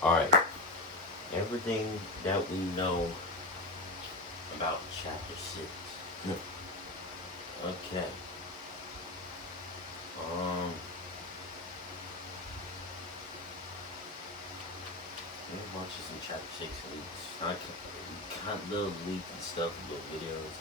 Alright. Everything that we know about Chapter 6. Okay. Let me watch some Chapter 6 leaks. I can't little leaks and stuff, little videos.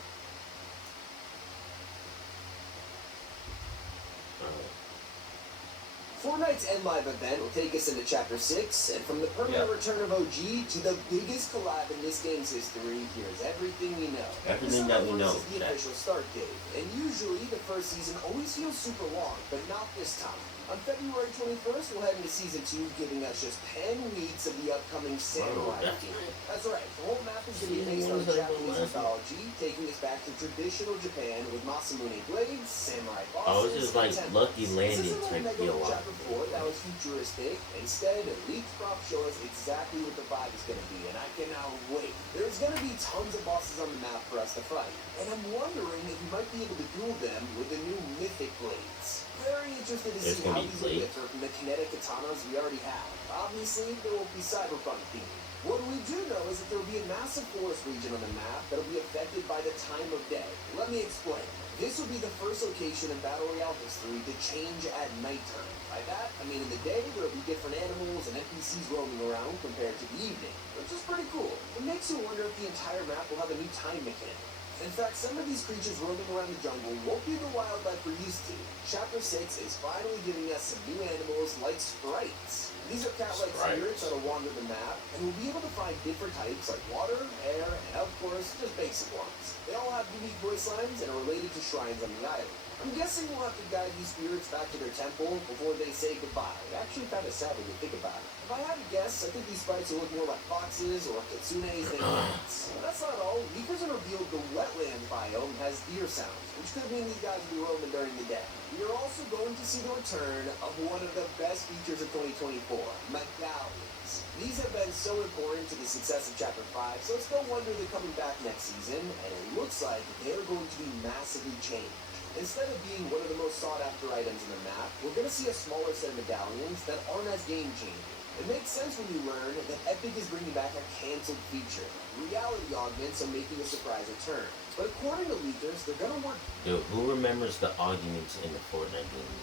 Fortnite's End Live event will take us into Chapter 6, and from the permanent return of OG to the biggest collab in this game's history, here's everything we know. Everything that we know. This is the official start date, and usually the first season always feels super long, but not this time. On February 21st, we'll head into Season 2, giving us just 10 weeks of the upcoming Samurai theme. That's right, the whole map is going to be based on Japanese mythology, taking us back to traditional Japan with Masamune blades, samurai bosses, this is like Lucky Landing type deal. Chapter 4, that was futuristic. Instead, leaked props show us exactly what the vibe is going to be, and I cannot wait. There's going to be tons of bosses on the map for us to fight, and I'm wondering if we might be able to duel them with the new mythic blades. Very interested to see how these will differ from the kinetic katanas we already have. Obviously, there won't be cyberpunk themed. What we do know is that there will be a massive forest region on the map that will be affected by the time of day. Let me explain. This will be the first location in Battle Royale history to change at nighttime. By that, I mean in the day, there will be different animals and NPCs roaming around compared to the evening, which is pretty cool. It makes you wonder if the entire map will have a new time mechanic. In fact, some of these creatures roaming around the jungle won't be the wildlife we're used to. Chapter 6 is finally giving us some new animals like sprites. These are cat-like spirits that'll wander the map, and we'll be able to find different types like water, air, and of course, just basic ones. They all have unique voice lines and are related to shrines on the island. I'm guessing we'll have to guide these spirits back to their temple before they say goodbye. Actually kind of sad when you think about it. If I had to guess, I think these sprites will look more like foxes or kitsunes than cats. That's not all. Leakers have revealed the wetland biome has deer sounds, which could mean these guys will be roaming during the day. We are also going to see the return of one of the best features of 2024, medallions. These have been so important to the success of Chapter 5, so it's no wonder they're coming back next season, and it looks like they're going to be massively changed. Instead of being one of the most sought-after items in the map, we're going to see a smaller set of medallions that aren't as game-changing. It makes sense when you learn that Epic is bringing back a cancelled feature. Reality augments are making a surprise return. But according to leakers, they're going to work... Dude, who remembers the augments in the Fortnite game?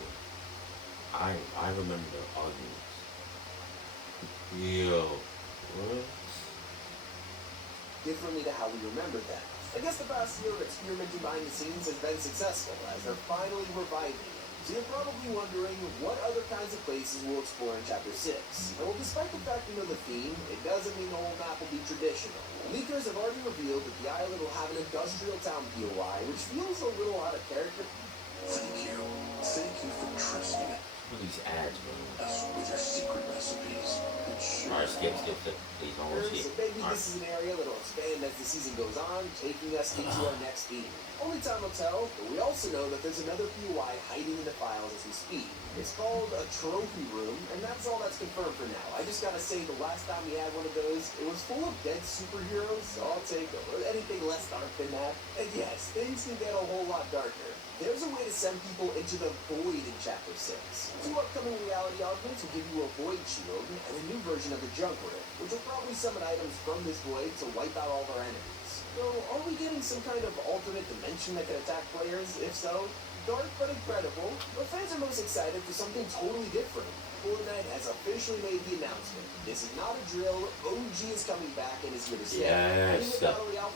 I remember the augments. Yo. What? Differently to how we remember them. I guess the past year of experimenting behind the scenes has been successful, as they're finally reviving it. So you're probably wondering what other kinds of places we'll explore in Chapter 6. Well, despite the fact we know the theme, it doesn't mean the whole map will be traditional. Leakers have already revealed that the island will have an industrial town POI, which feels a little out of character. Thank you. Thank you for trusting us These ads, bro. with your secret recipes. Alright, skip. Please don't want to So skip. maybe this is an area that will expand as the season goes on, taking us into our next theme. Only time will tell, but we also know that there's another POI hiding in the files as we speak. It's called a trophy room, and that's all that's confirmed for now. I just gotta say, the last time we had one of those, it was full of dead superheroes, so I'll take anything less dark than that. And yes, things can get a whole lot darker. There's a way to send people into the void in Chapter 6. 2 upcoming reality augments will give you a void shield, and a new version of the junk rift, which will probably summon items from this void to wipe out all their enemies. So, are we getting some kind of alternate dimension that can attack players? If so, dark but incredible. But fans are most excited for something totally different. Fortnite has officially made the announcement. This is not a drill. OG is coming back and is here to stay. Yes,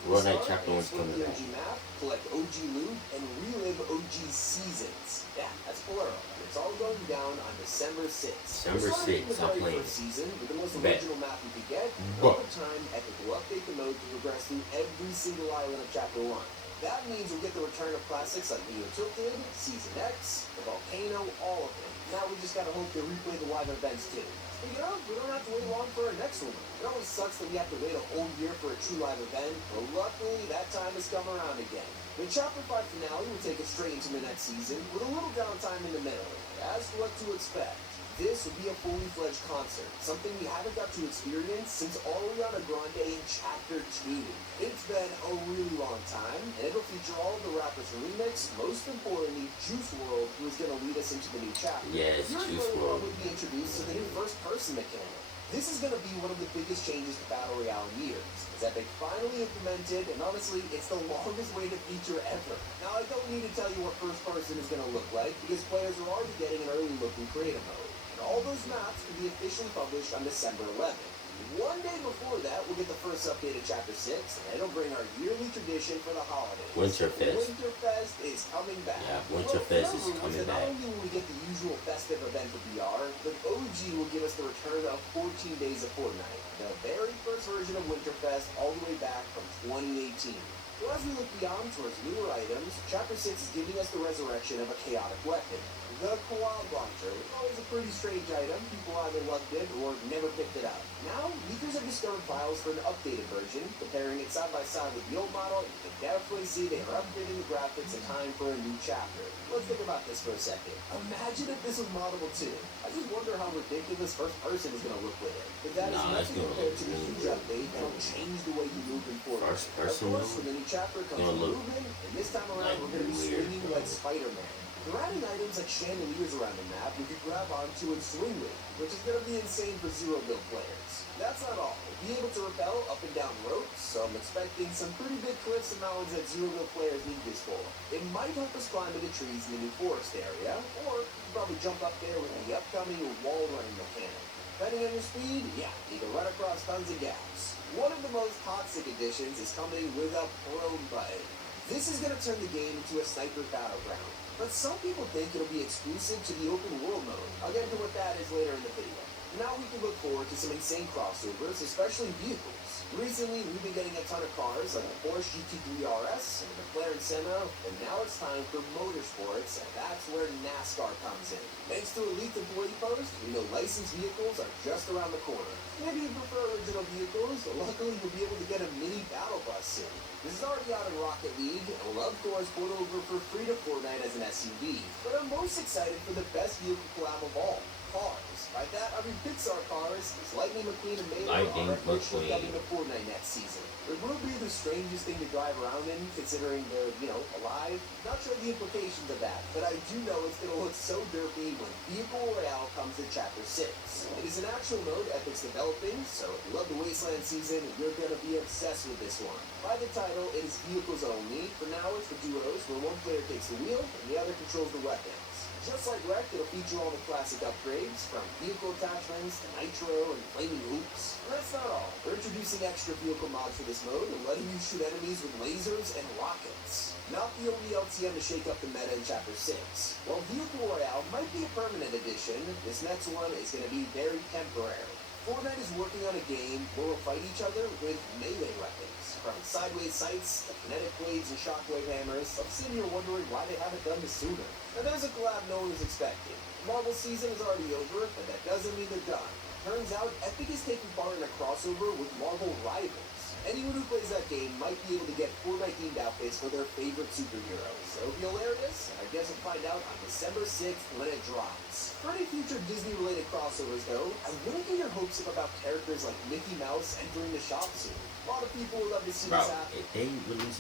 Fortnite Chapter 1's coming back. OG map, collect OG loot, and relive OG seasons. Yeah, that's plural. And it's all going down on December 6th. December 6th, I'll play it. Season with the most original map you could get. Over time, Epic will update the mode to progress through every single island of Chapter 1. That means we'll get the return of classics like Neo Tilted, Season X, the Volcano, all of it. Now we just gotta hope they replay the live events too. Speaking of, we don't have to wait long for our next one. It always sucks that we have to wait a whole year for a true live event, but luckily that time has come around again. The Chapter 5 finale will take us straight into the next season, with a little downtime in the middle. As for what to expect, this will be a fully fledged concert, something we haven't got to experience since Ariana Grande in Chapter 2. It's been a really long time, and it'll feature all of the rappers remix, most importantly, Juice WRLD, who is going to lead us into the new chapter. Yes, Juice WRLD will be introduced to the new first-person mechanic. This is going to be one of the biggest changes to Battle Royale in years, as Epic finally implemented, and honestly, it's the longest waited feature ever. Now, I don't need to tell you what first person is going to look like, because players are already getting an early look in creative mode, and all those maps will be officially published on December 11th. One day before that, we'll get the first update of Chapter 6, and it'll bring our yearly tradition for the holidays. Winterfest. Winterfest is coming back. Yeah, Winterfest is coming back. Not only will we get the usual festive event for VR, but OG will give us the return of 14 Days of Fortnite, the very first version of Winterfest all the way back from 2018. So as we look beyond towards newer items, Chapter 6 is giving us the resurrection of a chaotic weapon. The Quad Launcher was always a pretty strange item. People either loved it or never picked it up. Now, leakers have discovered files for an updated version. Comparing it side by side with the old model, you can definitely see they are upgrading the graphics in time for a new chapter. Let's think about this for a second. Imagine if this was moddable too. I just wonder how ridiculous first person is going to look with it. But that is nothing compared to the huge update that'll change the way you move in Fortnite. First person, of course, with the new chapter comes movement, and this time around we're going to be swinging like Spider-Man. They're adding items like chandeliers around the map we can grab onto and swing with, which is going to be insane for zero-build players. That's not all. We'll be able to rappel up and down ropes, so I'm expecting some pretty big cliffs and mountains that zero-build players need this for. It might help us climb into trees in the new forest area, or you can probably jump up there with the upcoming wall running mechanic. Depending on your speed, yeah, you can run across tons of gaps. One of the most toxic additions is coming with a prone button. This is going to turn the game into a sniper battleground, but some people think it'll be exclusive to the open world mode. I'll get into what that is later in the video. Now we can look forward to some insane crossovers, especially vehicles. Recently, we've been getting a ton of cars like the Porsche GT3 RS and the McLaren Senna, and now it's time for motorsports, and that's where NASCAR comes in. Thanks to a leaked employee post, we know licensed vehicles are just around the corner. Maybe you prefer original vehicles, but luckily you'll be able to get a mini battle bus soon. This is already out in Rocket League, and will of course port over for free to Fortnite as an SUV. But I'm most excited for the best vehicle collab of all, cars. By that, I mean Pixar cars, as Lightning McQueen and Mabel are officially coming to Fortnite next season. It will be the strangest thing to drive around in, considering they're, alive. Not sure the implications of that, but I do know it's going to look so derpy when Vehicle Royale comes to Chapter 6. It is an actual mode Epic's developing, so if you love the Wasteland season, you're going to be obsessed with this one. By the title, it is vehicles only. For now, it's for duos, where one player takes the wheel and the other controls the weapons. Just like Wrecked, it'll feature all the classic upgrades, from vehicle attachments to nitro and flaming hoops. And that's not all. They're introducing extra vehicle mods for this mode and letting you shoot enemies with lasers and rockets. Not the only LTM to shake up the meta in Chapter 6. While Vehicle Royale might be a permanent addition, this next one is going to be very temporary. Fortnite is working on a game where we'll fight each other with melee weapons. From sideways sights to kinetic blades and shockwave hammers, some seem you're wondering why they haven't done this sooner. Now there's a collab no one was expecting. Marvel season is already over, but that doesn't mean they're done. Turns out, Epic is taking part in a crossover with Marvel Rivals. Anyone who plays that game might be able to get Fortnite-themed outfits for their favorite superheroes. So it'll be hilarious, and I guess we'll find out on December 6th when it drops. For any future Disney-related crossovers, though, I wouldn't get your hopes up about characters like Mickey Mouse entering the shop soon. A lot of people would love to see this happen. If they release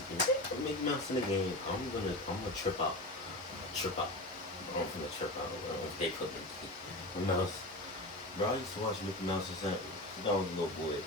Mickey Mouse in the game, I'm gonna trip out. I'm gonna trip out if they put Mickey Mouse. Bro, I used to watch Mickey Mouse or something. That was a little boy.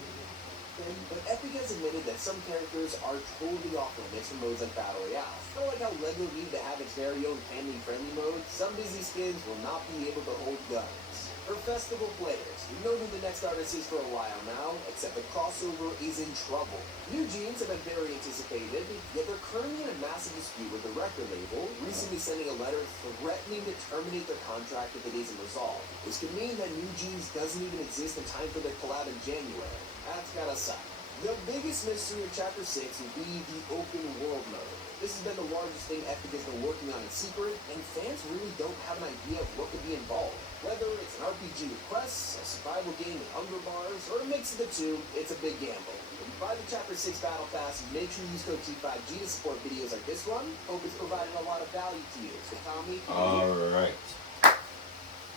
But Epic has admitted that some characters are totally off limits in modes like Battle Royale. Kind of like how LEGO needed to have its very own family-friendly mode, some Disney skins will not be able to hold guns. For festival players, we know who the next artist is for a while now, except the crossover is in trouble. New Jeans have been very anticipated, yet they're currently in a massive dispute with the record label, recently sending a letter threatening to terminate their contract if it isn't resolved. This could mean that New Jeans doesn't even exist in time for their collab in January. That's gotta suck. The biggest mystery of Chapter 6 will be the open world mode. This has been the largest thing Epic has been working on in secret, and fans really don't have an idea of what could be involved. Whether it's an RPG with quests, a survival game with hunger bars, or a mix of the two, it's a big gamble. If you buy the Chapter 6 Battle Pass, make sure you use code T5G to support videos like this one. Hope it's provided a lot of value to you. So Tommy, alright.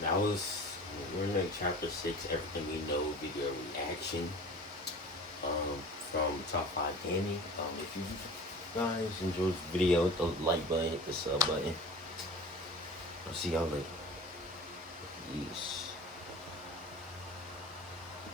That was, we're in Chapter 6, everything we know video reaction from Top5Gaming. If you guys enjoyed this video, hit the like button, hit the sub button. I'll see y'all later. Peace.